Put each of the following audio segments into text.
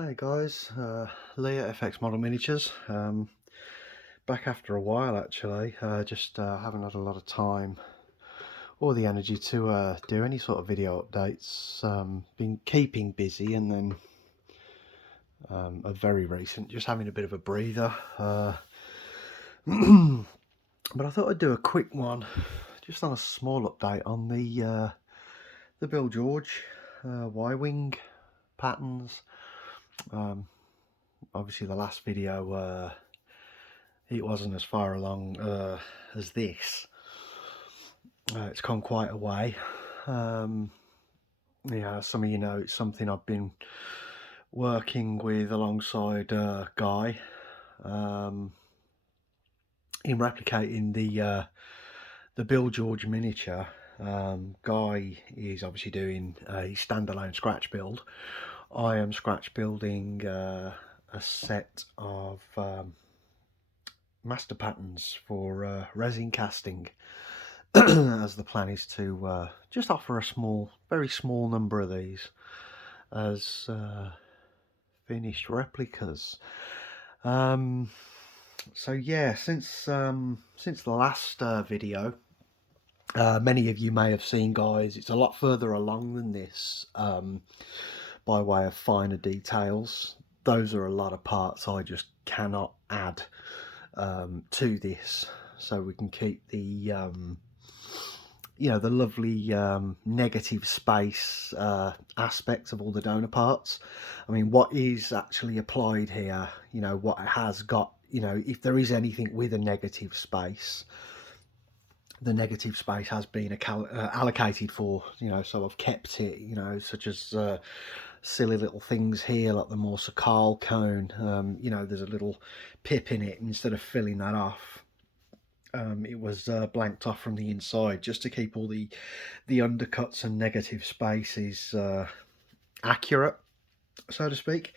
Hey guys, Leah FX Model Miniatures. Back after a while actually. Just haven't had a lot of time or the energy to do any sort of video updates. Been keeping busy, and then a very recent, just having a bit of a breather. But I thought I'd do a quick one, just on a small update on the Bill George Y-wing patterns. Obviously, the last video. It wasn't as far along as this. It's come quite a way. Yeah, some of you know it's something I've been working with alongside Guy in replicating the Bill George miniature. Guy is obviously doing a standalone scratch build. I am scratch building a set of master patterns for resin casting, as the plan is to just offer a very small number of these as finished replicas. So yeah, since the last video, many of you may have seen, guys, it's a lot further along than this, by way of finer details. Those are a lot of parts I just cannot add to this, so we can keep the the lovely negative space aspects of all the donor parts. I mean, what is actually applied here, what it has got, if there is anything with a negative space, the negative space has been allocated for, so I've kept it, such as silly little things here like the Morse Carl cone. There's a little pip in it, and instead of filling that off, it was blanked off from the inside, just to keep all the undercuts and negative spaces accurate, so to speak.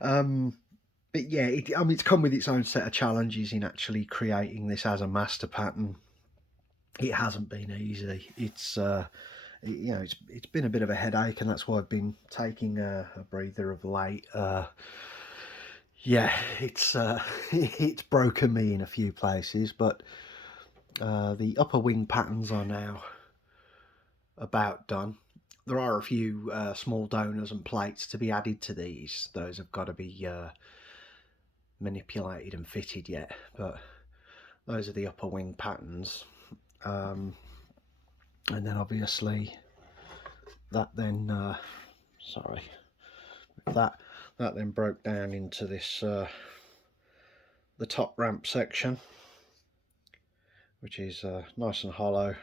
But yeah, it's come with its own set of challenges in actually creating this as a master pattern. It hasn't been easy. It's been a bit of a headache, and that's why I've been taking a breather of late. Yeah, it's it's broken me in a few places, but the upper wing patterns are now about done. There are a few small donors and plates to be added to these. Those have got to be manipulated and fitted yet, but those are the upper wing patterns. And then obviously that then that then broke down into this the top ramp section, which is nice and hollow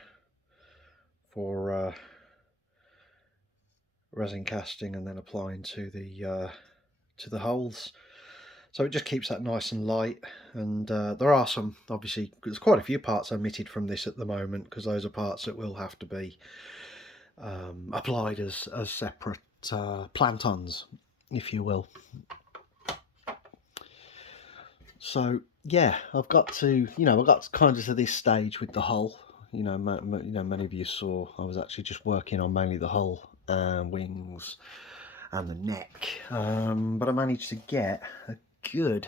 for resin casting and then applying to the holes. So it just keeps that nice and light. And there are some, obviously, there's quite a few parts omitted from this at the moment, because those are parts that will have to be applied as separate plantons, if you will. So yeah, I've got kind of to this stage with the hull. Many of you saw I was actually just working on mainly the hull and wings and the neck, but I managed to get a good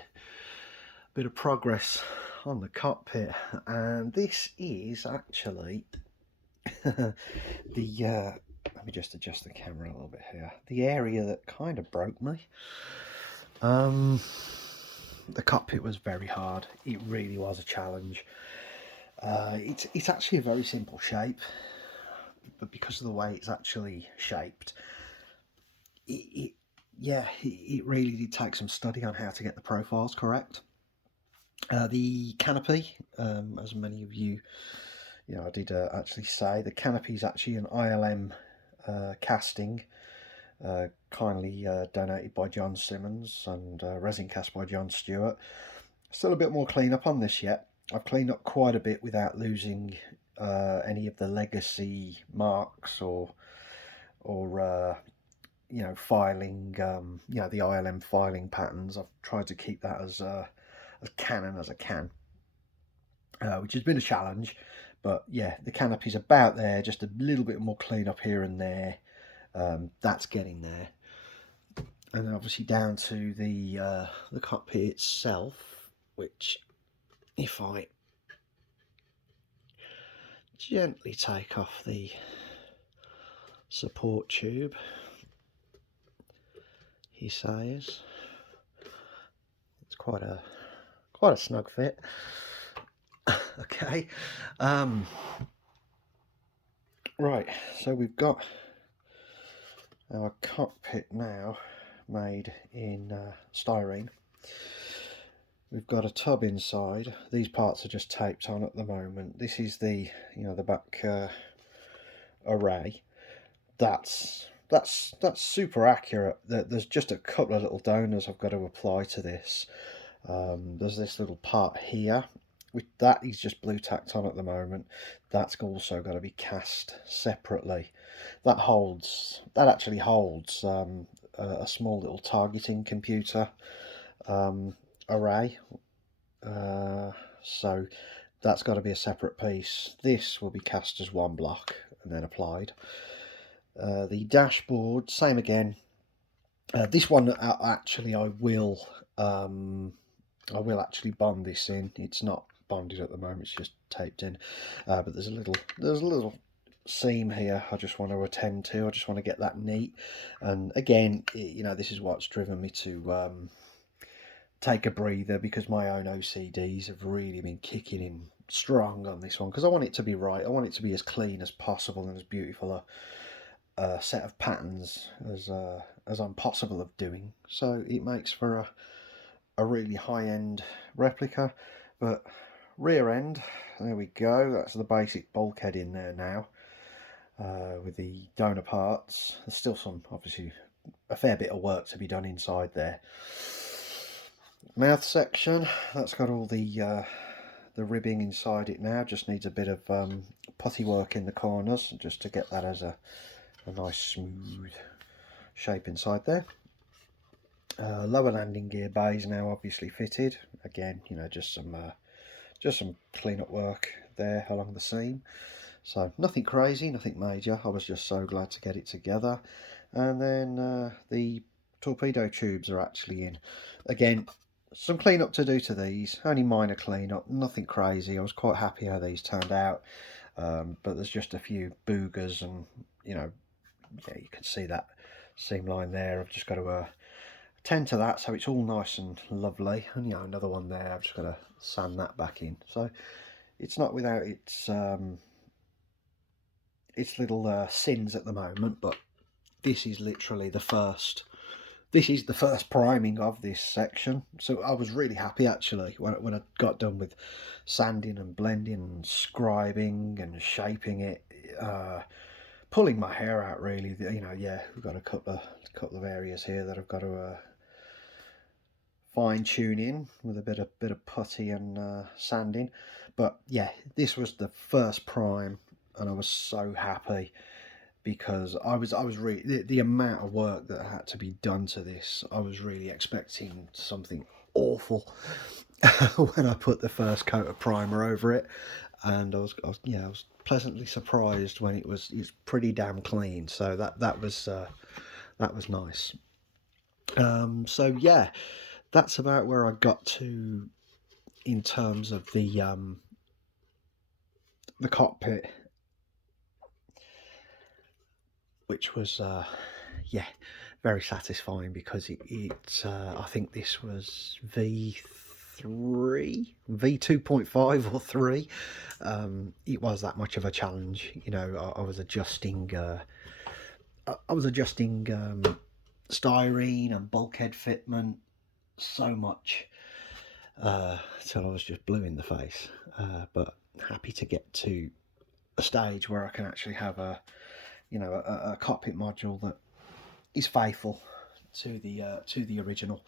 bit of progress on the cockpit, and this is actually the let me just adjust the camera a little bit here. The area that kind of broke me. The cockpit was very hard. It really was a challenge. It's actually a very simple shape, but because of the way it's actually shaped, it really did take some study on how to get the profiles correct. The canopy, as many of you, I did actually say, the canopy is actually an ILM casting, kindly donated by John Simmons, and resin cast by John Stewart. Still a bit more clean up on this yet. I've cleaned up quite a bit without losing any of the legacy marks or filing, the ILM filing patterns. I've tried to keep that as canon as I can, which has been a challenge. But yeah, the canopy's about there, just a little bit more clean up here and there. That's getting there. and then obviously down to the cockpit itself, which if I gently take off the support tube, he says it's quite a snug fit. Okay, right, so we've got our cockpit now made in styrene. We've got a tub inside. These parts are just taped on at the moment. This is the the back array. That's super accurate. There's just a couple of little donors I've got to apply to this. There's this little part here, that is just blue tacked on at the moment. That's also got to be cast separately. That actually holds a small little targeting computer array. So that's got to be a separate piece. This will be cast as one block and then applied. The dashboard, same again. This one actually I will actually bond this in. It's not bonded at the moment, it's just taped in. But there's a little seam here I just want to attend to. I just want to get that neat. And again, this is what's driven me to take a breather, because my own OCDs have really been kicking in strong on this one, because I want it to be right. I want it to be as clean as possible and as beautiful a set of patterns as I'm possible of doing. So it makes for a really high-end replica. But rear end, there we go. That's the basic bulkhead in there now, with the donor parts. There's still obviously a fair bit of work to be done inside there. Mouth section, that's got all the ribbing inside it now. Just needs a bit of putty work in the corners just to get that as a nice smooth shape inside there. Lower landing gear bays now obviously fitted. Again, just some clean-up work there along the seam. So nothing crazy, nothing major. I was just so glad to get it together. And then the torpedo tubes are actually in. Again, some clean-up to do to these. Only minor clean-up, nothing crazy. I was quite happy how these turned out. But there's just a few boogers, and yeah, you can see that seam line there. I've just got to tend to that so it's all nice and lovely. And another one there, I've just got to sand that back in. So it's not without its little sins at the moment, but this is literally the first priming of this section. So I was really happy actually when I got done with sanding and blending and scribing and shaping it, pulling my hair out really. Yeah, we've got a couple of areas here that I've got to fine tune in with a bit of putty and sanding. But yeah, this was the first prime, and I was so happy, because I was really, the amount of work that had to be done to this, I was really expecting something awful when I put the first coat of primer over it, and I was pleasantly surprised when it's pretty damn clean. So that was nice. So yeah, that's about where I got to in terms of the cockpit, which was yeah, very satisfying, because I think this was V2.5 or 3. It was that much of a challenge. I was adjusting styrene and bulkhead fitment so much till I was just blue in the face, but happy to get to a stage where I can actually have a cockpit module that is faithful to the original.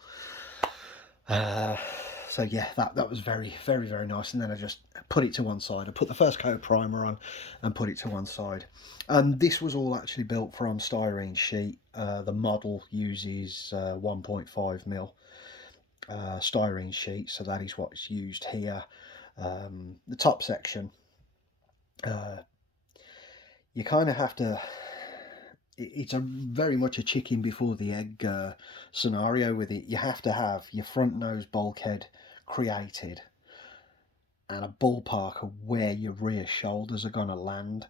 So yeah, that was very, very, very nice. And then I just put it to one side. I put the first coat of primer on and put it to one side. And this was all actually built from styrene sheet. The model uses 1.5mm styrene sheet, so that is what's used here. The top section, you kind of have to it's a very much a chicken before the egg scenario with it. You have to have your front nose bulkhead created and a ballpark of where your rear shoulders are going to land,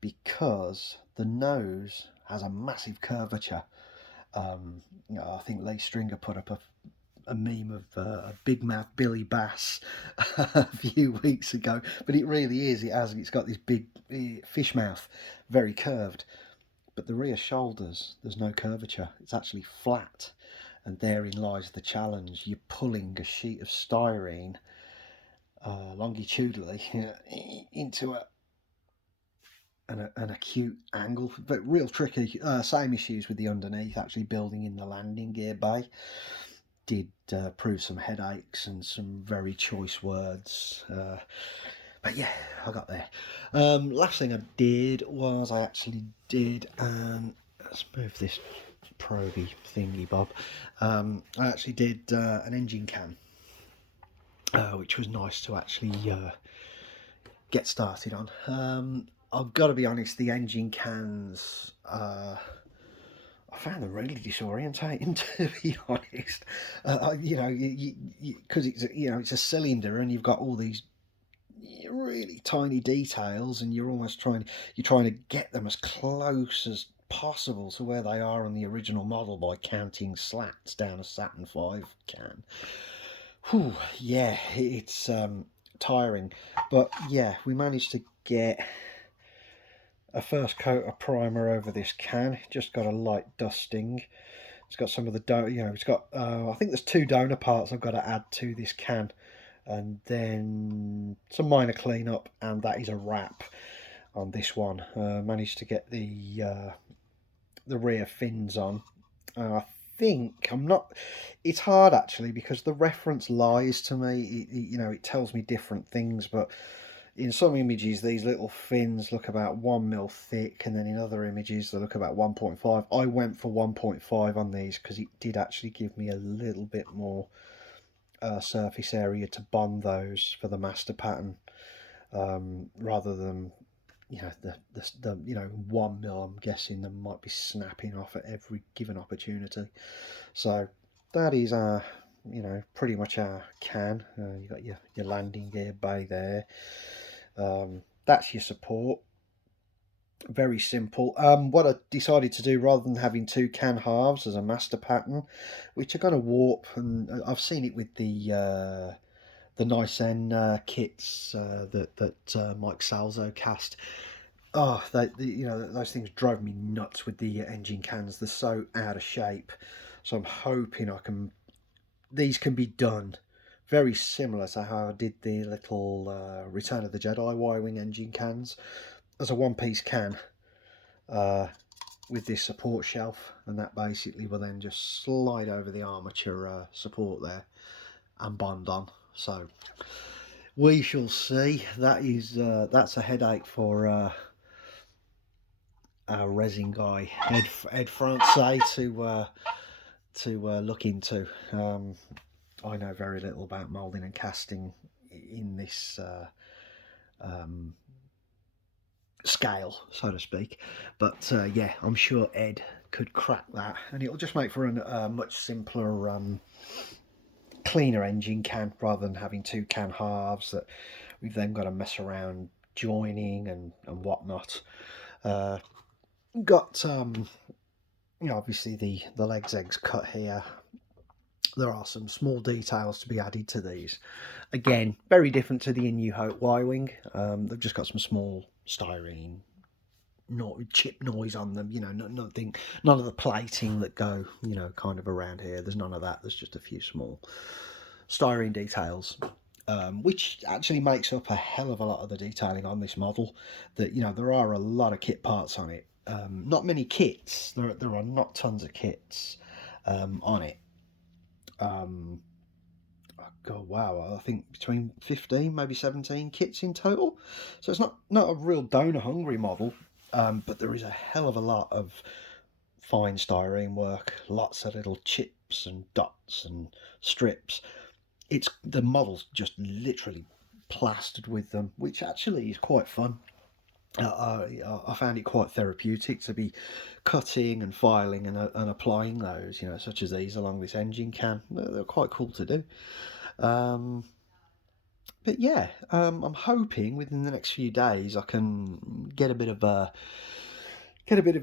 because the nose has a massive curvature. I think Lee Stringer put up a meme of a big mouth Billy Bass a few weeks ago, but it really is. It's got this big fish mouth, very curved. But the rear shoulders, there's no curvature. It's actually flat, and therein lies the challenge. You're pulling a sheet of styrene longitudinally into an acute angle, but real tricky. Same issues with the underneath, actually building in the landing gear bay. Did prove some headaches and some very choice words. But yeah, I got there. Last thing I did was I actually did, let's move this proby thingy bob. I actually did an engine can, which was nice to actually get started on. I've got to be honest, the engine cans, I found them really disorientating, to be honest. Because it's a cylinder and you've got all these really tiny details, and you're trying to get them as close as possible to where they are on the original model by counting slats down a Saturn V can. Whew, yeah, it's tiring, but yeah, we managed to get a first coat of primer over this can. Just got a light dusting. It's got some of the it's got I think there's 2 donor parts I've got to add to this can, and then some minor cleanup, and that is a wrap on this one. Managed to get the rear fins on. I think I'm not. It's hard actually, because the reference lies to me. It tells me different things, but in some images these little fins look about 1 mil thick, and then in other images they look about 1.5. I went for 1.5 on these because it did actually give me a little bit more surface area to bond those for the master pattern, rather than the 1 mil. I'm guessing them might be snapping off at every given opportunity. So that is our pretty much our can. You got your landing gear bay there. That's your support. Very simple. What I decided to do, rather than having 2 can halves as a master pattern, which are going to warp, and I've seen it with the Nice N kits that Mike Salzo cast. Oh, those things drove me nuts with the engine cans. They're so out of shape. So I'm hoping these can be done very similar to how I did the little Return of the Jedi Y-wing engine cans, as a one-piece can with this support shelf, and that basically will then just slide over the armature support there and bond on. So we shall see. That's a headache for our resin guy Ed Francais to look into. I know very little about moulding and casting in this scale, so to speak, but yeah, I'm sure Ed could crack that, and it'll just make for a much simpler, cleaner engine can, rather than having 2 can halves that we've then got to mess around joining and whatnot. Got obviously the legs eggs cut here. There are some small details to be added to these. Again, very different to the In New Hope Y-wing. They've just got some small styrene chip noise on them. Nothing, none of the plating that go kind of around here. There's none of that. There's just a few small styrene details, which actually makes up a hell of a lot of the detailing on this model. That there are a lot of kit parts on it. Not many kits. There are not tons of kits on it. God, wow, I think between 15, maybe 17 kits in total. So it's not a real donor hungry model, but there is a hell of a lot of fine styrene work, lots of little chips and dots and strips. The model's just literally plastered with them, which actually is quite fun. I found it quite therapeutic to be cutting and filing and applying those, such as these along this engine can. They're quite cool to do. Um, but yeah, I'm hoping within the next few days I can get a bit of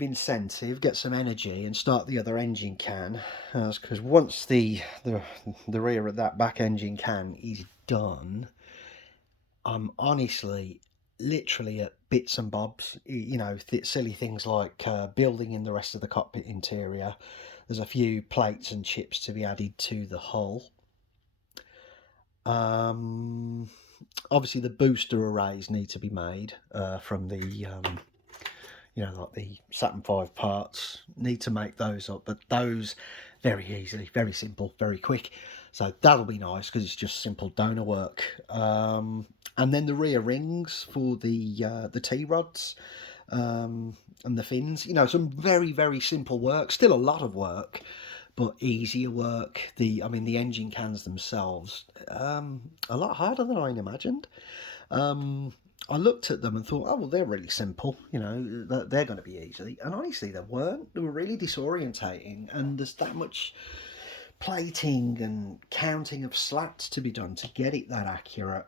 incentive, get some energy, and start the other engine can. Because once the rear of that back engine can is done, I'm honestly literally at bits and bobs. Silly things like building in the rest of the cockpit interior. There's a few plates and chips to be added to the hull. Obviously, the booster arrays need to be made from the like the Saturn V parts. Need to make those up, but those very easily, very simple, very quick. So that'll be nice because it's just simple donor work. And then the rear rings for the T-rods and the fins. Some very, very simple work. Still a lot of work, but easier work. The engine cans themselves, a lot harder than I imagined. I looked at them and thought, oh, well, they're really simple. They're going to be easy. And honestly, they weren't. They were really disorientating. And there's that much plating and counting of slats to be done to get it that accurate.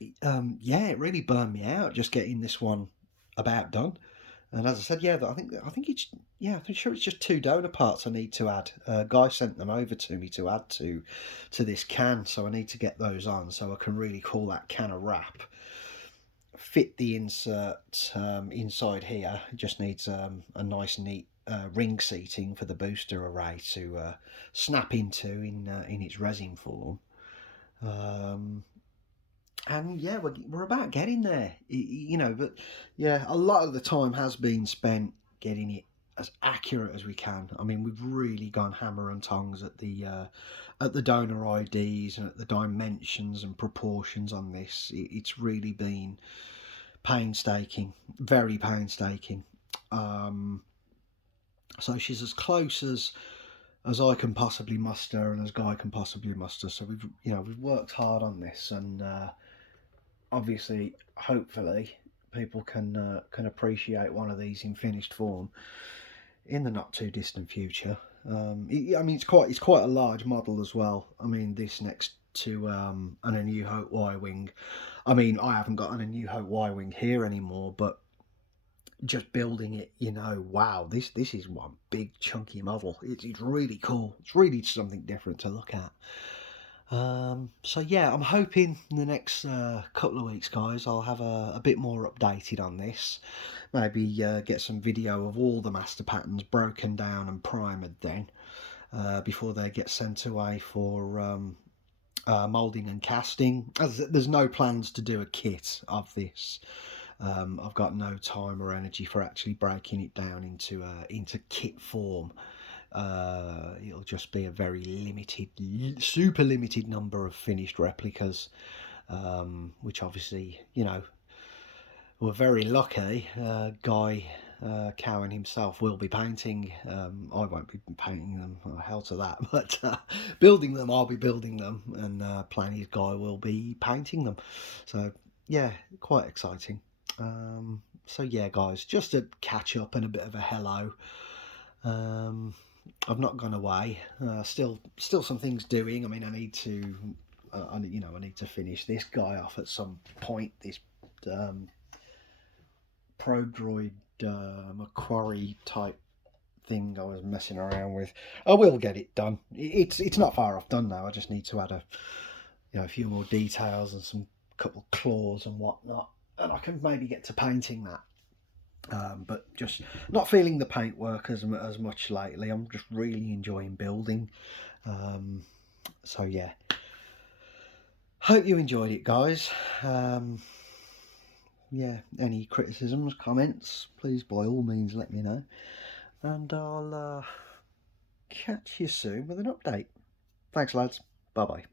It really burned me out just getting this one about done. And as I said, I'm sure it's just 2 donor parts I need to add. Guy sent them over to me to add to this can, so I need to get those on so I can really call that can a wrap. Fit the insert inside here. It just needs a nice neat ring seating for the booster array to snap into in its resin form. And yeah, we're about getting there, but yeah, a lot of the time has been spent getting it as accurate as we can. We've really gone hammer and tongs at the donor IDs and at the dimensions and proportions on this. It's really been painstaking, very painstaking. So she's as close as I can possibly muster and as Guy can possibly muster. So we've worked hard on this, and obviously, hopefully, people can appreciate one of these in finished form in the not too distant future. It's quite a large model as well. This next to an A New Hope Y-wing. I haven't got an A New Hope Y-wing here anymore, but just building it, wow, this is one big chunky model. It's really cool. It's really something different to look at. So yeah, I'm hoping in the next couple of weeks, guys, I'll have a bit more updated on this. Maybe get some video of all the master patterns broken down and primed then, before they get sent away for moulding and casting. There's no plans to do a kit of this. I've got no time or energy for actually breaking it down into kit form. It'll just be a very limited, super limited number of finished replicas, which obviously, we're very lucky. Guy Cowan himself will be painting. I won't be painting them. Hell to that. But building them, I'll be building them, and Planny's Guy will be painting them. So yeah, quite exciting. So yeah, guys, just a catch up and a bit of a hello. I've not gone away. Still some things doing. I need to, I need to finish this guy off at some point. This Prodroid Macquarie type thing I was messing around with. I will get it done. It's not far off done now. I just need to add a few more details and some couple claws and whatnot, and I can maybe get to painting that. But just not feeling the paintwork as much lately. I'm just really enjoying building. So yeah, hope you enjoyed it, guys. Yeah, any criticisms, comments, please by all means let me know, and I'll catch you soon with an update. Thanks, lads. Bye bye.